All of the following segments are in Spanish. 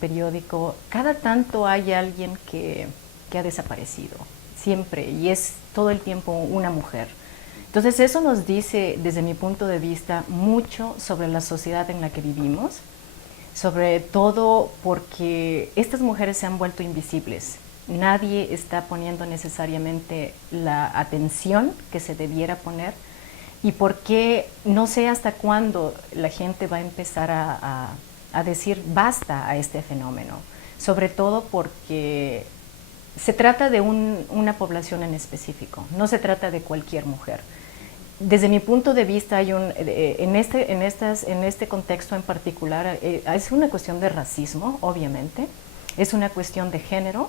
periódico, cada tanto hay alguien que ha desaparecido, siempre, y es todo el tiempo una mujer. Entonces eso nos dice, desde mi punto de vista, mucho sobre la sociedad en la que vivimos, sobre todo porque estas mujeres se han vuelto invisibles. Nadie está poniendo necesariamente la atención que se debiera poner, y porque no sé hasta cuándo la gente va a empezar a decir basta a este fenómeno, sobre todo porque se trata de una población en específico, no se trata de cualquier mujer. Desde mi punto de vista, en este contexto en particular, es una cuestión de racismo, obviamente, es una cuestión de género,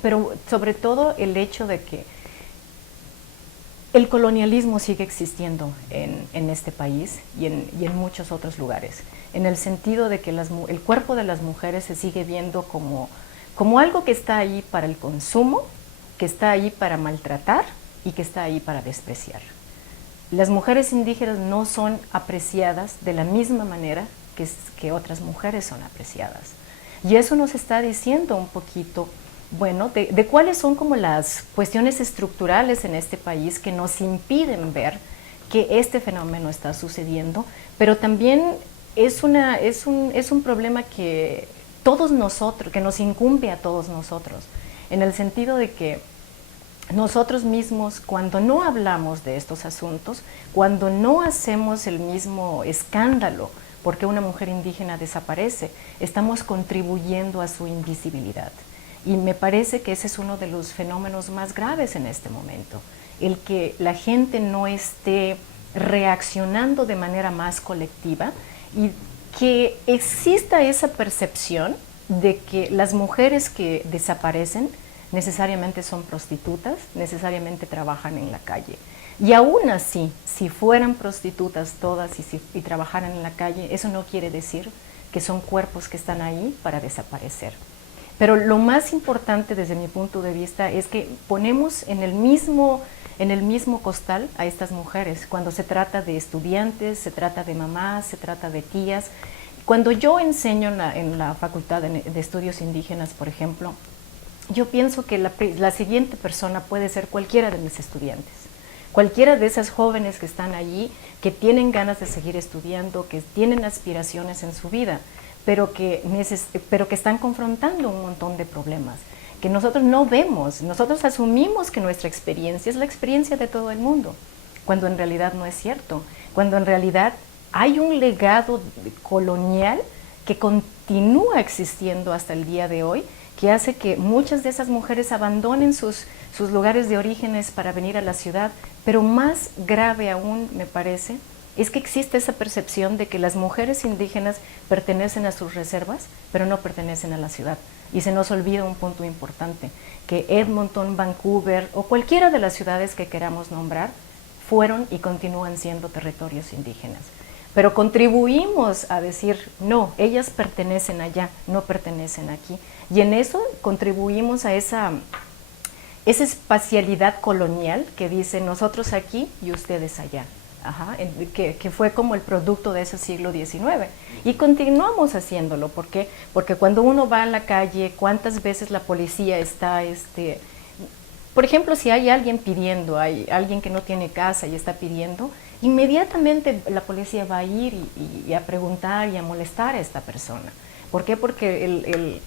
pero sobre todo el hecho de que el colonialismo sigue existiendo en este país y en muchos otros lugares, en el sentido de que el cuerpo de las mujeres se sigue viendo como algo que está ahí para el consumo, que está ahí para maltratar y que está ahí para despreciar. Las mujeres indígenas no son apreciadas de la misma manera que otras mujeres son apreciadas. Y eso nos está diciendo un poquito, bueno, de cuáles son como las cuestiones estructurales en este país que nos impiden ver que este fenómeno está sucediendo, pero también es un problema que todos nosotros, que nos incumbe a todos nosotros, en el sentido de que nosotros mismos, cuando no hablamos de estos asuntos, cuando no hacemos el mismo escándalo porque una mujer indígena desaparece, estamos contribuyendo a su invisibilidad. Y me parece que ese es uno de los fenómenos más graves en este momento, el que la gente no esté reaccionando de manera más colectiva y que exista esa percepción de que las mujeres que desaparecen necesariamente son prostitutas, necesariamente trabajan en la calle. Y aún así, si fueran prostitutas todas y trabajaran en la calle, eso no quiere decir que son cuerpos que están ahí para desaparecer. Pero lo más importante desde mi punto de vista es que ponemos en el mismo costal a estas mujeres cuando se trata de estudiantes, se trata de mamás, se trata de tías. Cuando yo enseño en la Facultad de Estudios Indígenas, por ejemplo, yo pienso que la siguiente persona puede ser cualquiera de mis estudiantes, cualquiera de esas jóvenes que están allí, que tienen ganas de seguir estudiando, que tienen aspiraciones en su vida, pero que están confrontando un montón de problemas que nosotros no vemos. Nosotros asumimos que nuestra experiencia es la experiencia de todo el mundo, cuando en realidad no es cierto, cuando en realidad hay un legado colonial que continúa existiendo hasta el día de hoy, que hace que muchas de esas mujeres abandonen sus lugares de orígenes para venir a la ciudad, pero más grave aún, me parece, es que existe esa percepción de que las mujeres indígenas pertenecen a sus reservas, pero no pertenecen a la ciudad. Y se nos olvida un punto importante, que Edmonton, Vancouver o cualquiera de las ciudades que queramos nombrar fueron y continúan siendo territorios indígenas. Pero contribuimos a decir, no, ellas pertenecen allá, no pertenecen aquí. Y en eso contribuimos a esa espacialidad colonial que dice nosotros aquí y ustedes allá. Ajá, que fue como el producto de ese siglo XIX. Y continuamos haciéndolo. ¿Por qué? Porque cuando uno va a la calle, ¿cuántas veces la policía está... por ejemplo, si hay alguien pidiendo, hay alguien que no tiene casa y está pidiendo, inmediatamente la policía va a ir y a preguntar y a molestar a esta persona. ¿Por qué? Porque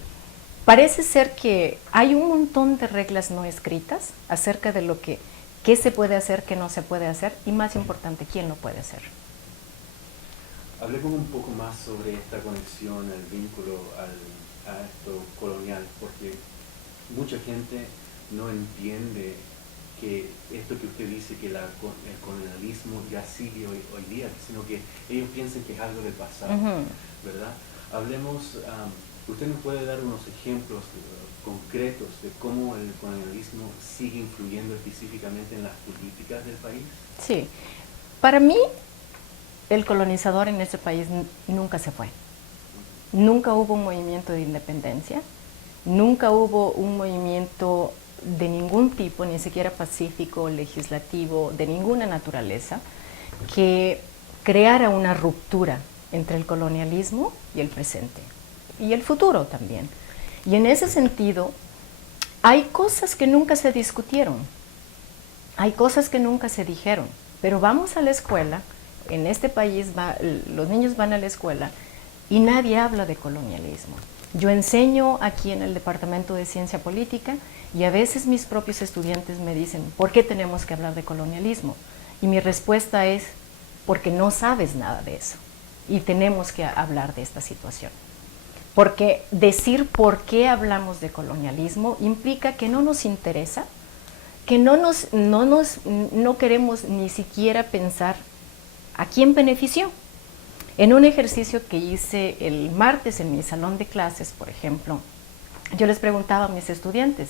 parece ser que hay un montón de reglas no escritas acerca de qué se puede hacer, qué no se puede hacer, y más importante, quién lo puede hacer. Hablemos un poco más sobre esta conexión, el vínculo a esto colonial, porque mucha gente no entiende que esto que usted dice, que el colonialismo ya sigue hoy día, sino que ellos piensan que es algo del pasado, ¿verdad? Hablemos, usted nos puede dar unos ejemplos concretos de cómo el colonialismo sigue influyendo específicamente en las políticas del país. Sí, para mí el colonizador en este país nunca se fue. Nunca hubo un movimiento de independencia, nunca hubo un movimiento de ningún tipo, ni siquiera pacífico, legislativo, de ninguna naturaleza, que creara una ruptura entre el colonialismo y el presente. y el futuro también. Y en ese sentido, hay cosas que nunca se discutieron, hay cosas que nunca se dijeron, pero vamos a la escuela, en este país los niños van a la escuela y nadie habla de colonialismo. Yo enseño aquí en el Departamento de Ciencia Política y a veces mis propios estudiantes me dicen, ¿por qué tenemos que hablar de colonialismo? Y mi respuesta es, porque no sabes nada de eso y tenemos que hablar de esta situación. Porque decir por qué hablamos de colonialismo implica que no nos interesa, que no queremos ni siquiera pensar a quién benefició. En un ejercicio que hice el martes en mi salón de clases, por ejemplo, yo les preguntaba a mis estudiantes,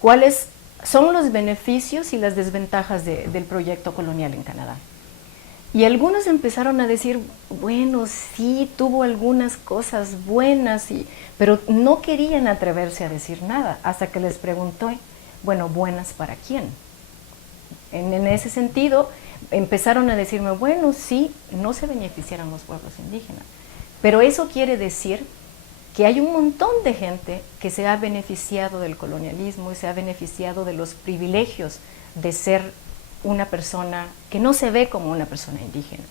¿cuáles son los beneficios y las desventajas del proyecto colonial en Canadá? Y algunos empezaron a decir, bueno, sí, tuvo algunas cosas buenas, pero no querían atreverse a decir nada, hasta que les pregunté, bueno, ¿buenas para quién? En ese sentido, empezaron a decirme, bueno, sí, no se beneficiaron los pueblos indígenas, pero eso quiere decir que hay un montón de gente que se ha beneficiado del colonialismo y se ha beneficiado de los privilegios de ser una persona que no se ve como una persona indígena,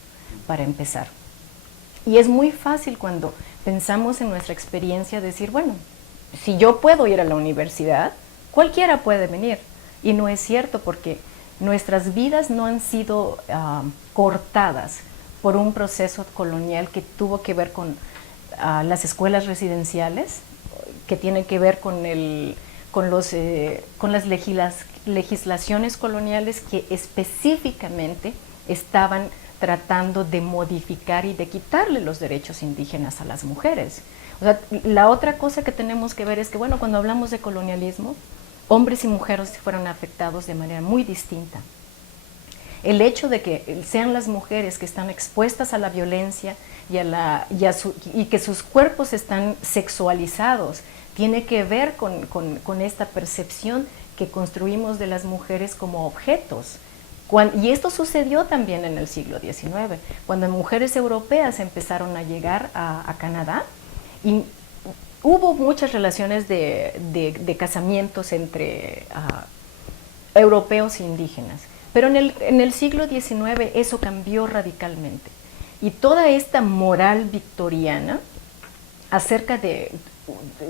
para empezar. Y es muy fácil cuando pensamos en nuestra experiencia decir, bueno, si yo puedo ir a la universidad, cualquiera puede venir. Y no es cierto, porque nuestras vidas no han sido cortadas por un proceso colonial que tuvo que ver con las escuelas residenciales, que tienen que ver con las legislaciones coloniales que específicamente estaban tratando de modificar y de quitarle los derechos indígenas a las mujeres. O sea, la otra cosa que tenemos que ver es que, bueno, cuando hablamos de colonialismo, hombres y mujeres fueron afectados de manera muy distinta. El hecho de que sean las mujeres que están expuestas a la violencia y que sus cuerpos están sexualizados tiene que ver con esta percepción que construimos de las mujeres como objetos. Y esto sucedió también en el siglo XIX, cuando mujeres europeas empezaron a llegar a Canadá y hubo muchas relaciones de casamientos entre europeos e indígenas. Pero en el siglo XIX eso cambió radicalmente. Y toda esta moral victoriana acerca de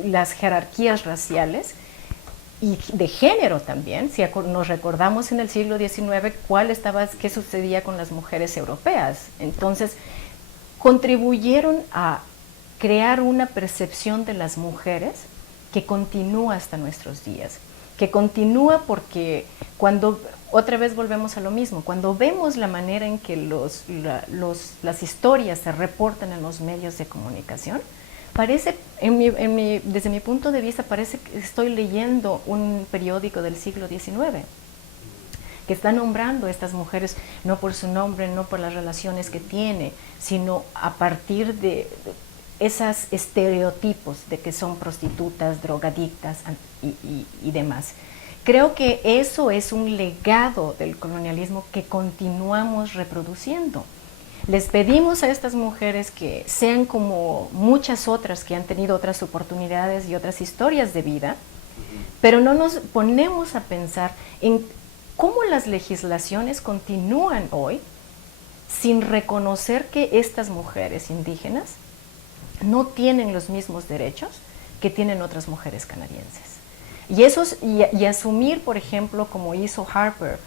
las jerarquías raciales y de género también, si nos recordamos en el siglo XIX qué sucedía con las mujeres europeas. Entonces, contribuyeron a crear una percepción de las mujeres que continúa hasta nuestros días, que continúa porque otra vez volvemos a lo mismo, cuando vemos la manera en que las historias se reportan en los medios de comunicación, parece, desde mi punto de vista, parece que estoy leyendo un periódico del siglo XIX, que está nombrando a estas mujeres no por su nombre, no por las relaciones que tiene, sino a partir de esos estereotipos de que son prostitutas, drogadictas y demás. Creo que eso es un legado del colonialismo que continuamos reproduciendo. Les pedimos a estas mujeres que sean como muchas otras que han tenido otras oportunidades y otras historias de vida, pero no nos ponemos a pensar en cómo las legislaciones continúan hoy sin reconocer que estas mujeres indígenas no tienen los mismos derechos que tienen otras mujeres canadienses. Y asumir, por ejemplo, como hizo Harper,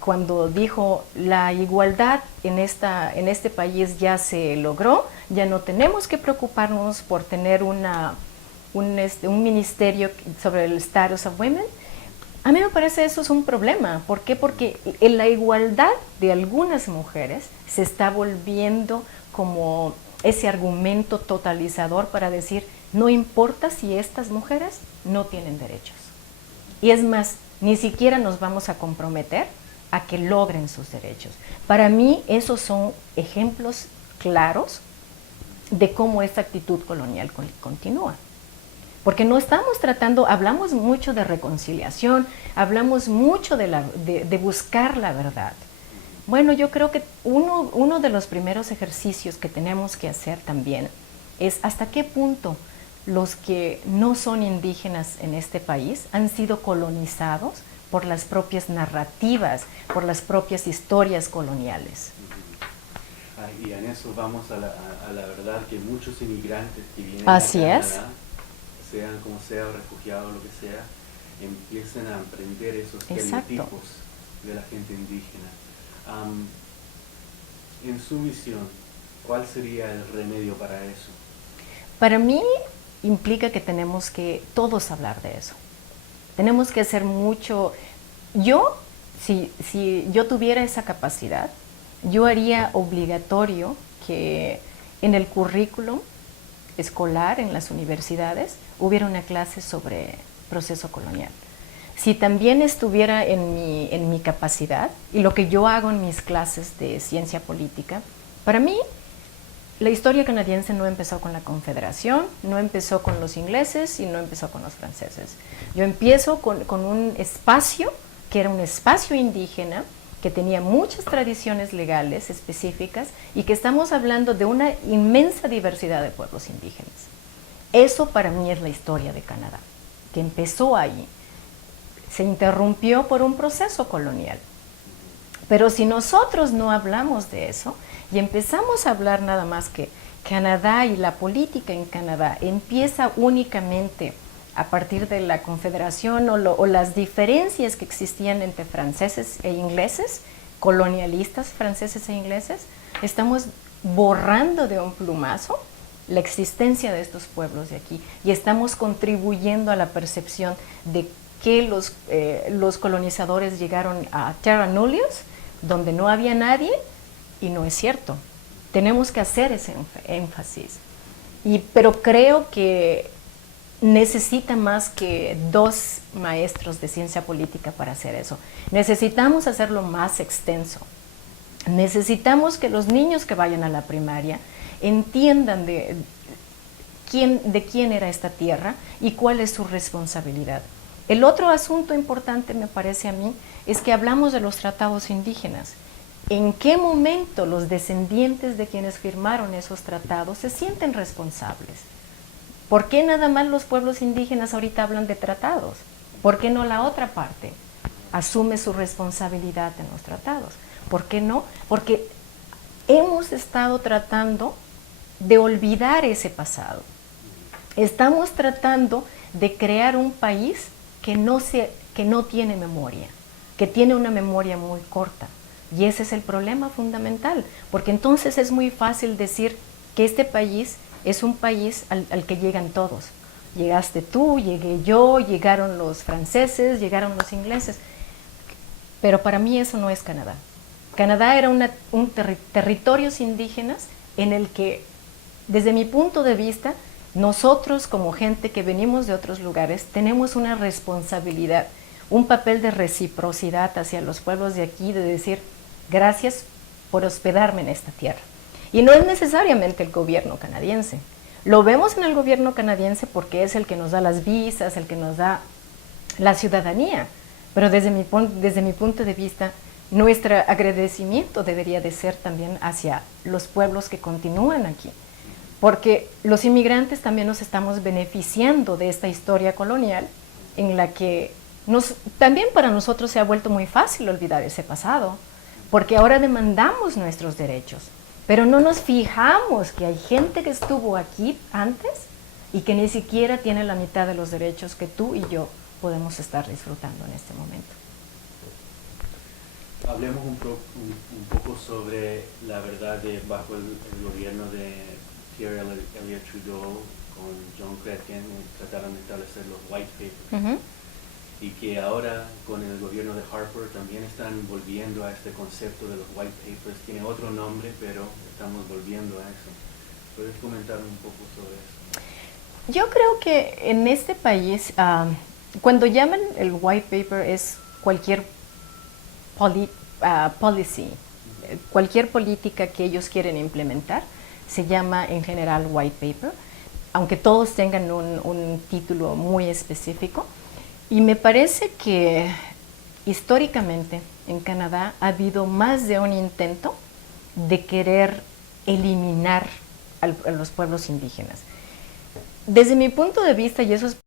cuando dijo la igualdad en este país ya se logró, ya no tenemos que preocuparnos por tener un ministerio sobre el status of women. A mí me parece eso es un problema. ¿Por qué? Porque la igualdad de algunas mujeres se está volviendo como ese argumento totalizador para decir, no importa si estas mujeres no tienen derechos. Y es más, ni siquiera nos vamos a comprometer a que logren sus derechos. Para mí, esos son ejemplos claros de cómo esta actitud colonial continúa. Porque no estamos hablamos mucho de reconciliación, hablamos mucho de buscar la verdad. Bueno, yo creo que uno de los primeros ejercicios que tenemos que hacer también es hasta qué punto los que no son indígenas en este país han sido colonizados por las propias narrativas, por las propias historias coloniales. Y en eso vamos a la verdad que muchos inmigrantes que vienen Así a es. Canadá, sean como sea, refugiados, lo que sea, empiezan a aprender esos Exacto. estereotipos de la gente indígena. En su visión, ¿cuál sería el remedio para eso? Para mí implica que tenemos que todos hablar de eso. Tenemos que hacer mucho. Si yo tuviera esa capacidad, yo haría obligatorio que en el currículum escolar, en las universidades, hubiera una clase sobre proceso colonial. Si también estuviera en mi capacidad, y lo que yo hago en mis clases de ciencia política, para mí la historia canadiense no empezó con la Confederación, no empezó con los ingleses y no empezó con los franceses. Yo empiezo con un espacio que era un espacio indígena, que tenía muchas tradiciones legales específicas y que estamos hablando de una inmensa diversidad de pueblos indígenas. Eso para mí es la historia de Canadá, que empezó ahí. Se interrumpió por un proceso colonial. Pero si nosotros no hablamos de eso y empezamos a hablar nada más que Canadá y la política en Canadá empieza únicamente a partir de la Confederación o las diferencias que existían entre franceses e ingleses, colonialistas franceses e ingleses, estamos borrando de un plumazo la existencia de estos pueblos de aquí y estamos contribuyendo a la percepción de que los colonizadores llegaron a Terra Nullius, donde no había nadie, y no es cierto. Tenemos que hacer ese énfasis. Pero creo que necesita más que 2 maestros de ciencia política para hacer eso. Necesitamos hacerlo más extenso. Necesitamos que los niños que vayan a la primaria entiendan de quién era esta tierra y cuál es su responsabilidad. El otro asunto importante, me parece a mí, es que hablamos de los tratados indígenas. ¿En qué momento los descendientes de quienes firmaron esos tratados se sienten responsables? ¿Por qué nada más los pueblos indígenas ahorita hablan de tratados? ¿Por qué no la otra parte asume su responsabilidad en los tratados? ¿Por qué no? Porque hemos estado tratando de olvidar ese pasado. Estamos tratando de crear un país que no tiene memoria, que tiene una memoria muy corta. Y ese es el problema fundamental, porque entonces es muy fácil decir que este país es un país al que llegan todos. Llegaste tú, llegué yo, llegaron los franceses, llegaron los ingleses. Pero para mí eso no es Canadá. Canadá era territorios indígenas en el que, desde mi punto de vista, nosotros como gente que venimos de otros lugares tenemos una responsabilidad, un papel de reciprocidad hacia los pueblos de aquí, de decir gracias por hospedarme en esta tierra. Y no es necesariamente el gobierno canadiense. Lo vemos en el gobierno canadiense porque es el que nos da las visas, el que nos da la ciudadanía. Pero desde mi punto de vista, nuestro agradecimiento debería de ser también hacia los pueblos que continúan aquí. Porque los inmigrantes también nos estamos beneficiando de esta historia colonial en la que también para nosotros se ha vuelto muy fácil olvidar ese pasado, porque ahora demandamos nuestros derechos, pero no nos fijamos que hay gente que estuvo aquí antes y que ni siquiera tiene la mitad de los derechos que tú y yo podemos estar disfrutando en este momento. Hablemos un poco sobre la verdad bajo el gobierno de Pierre Elliott Trudeau con John Chrétien trataron de establecer los white papers. Y que ahora con el gobierno de Harper también están volviendo a este concepto de los white papers. Tiene otro nombre, pero estamos volviendo a eso. ¿Puedes comentar un poco sobre eso? Yo creo que en este país, cuando llaman el white paper es cualquier policy, cualquier política que ellos quieren implementar, se llama en general white paper, aunque todos tengan un título muy específico. Y me parece que históricamente en Canadá ha habido más de un intento de querer eliminar a los pueblos indígenas. Desde mi punto de vista, y eso es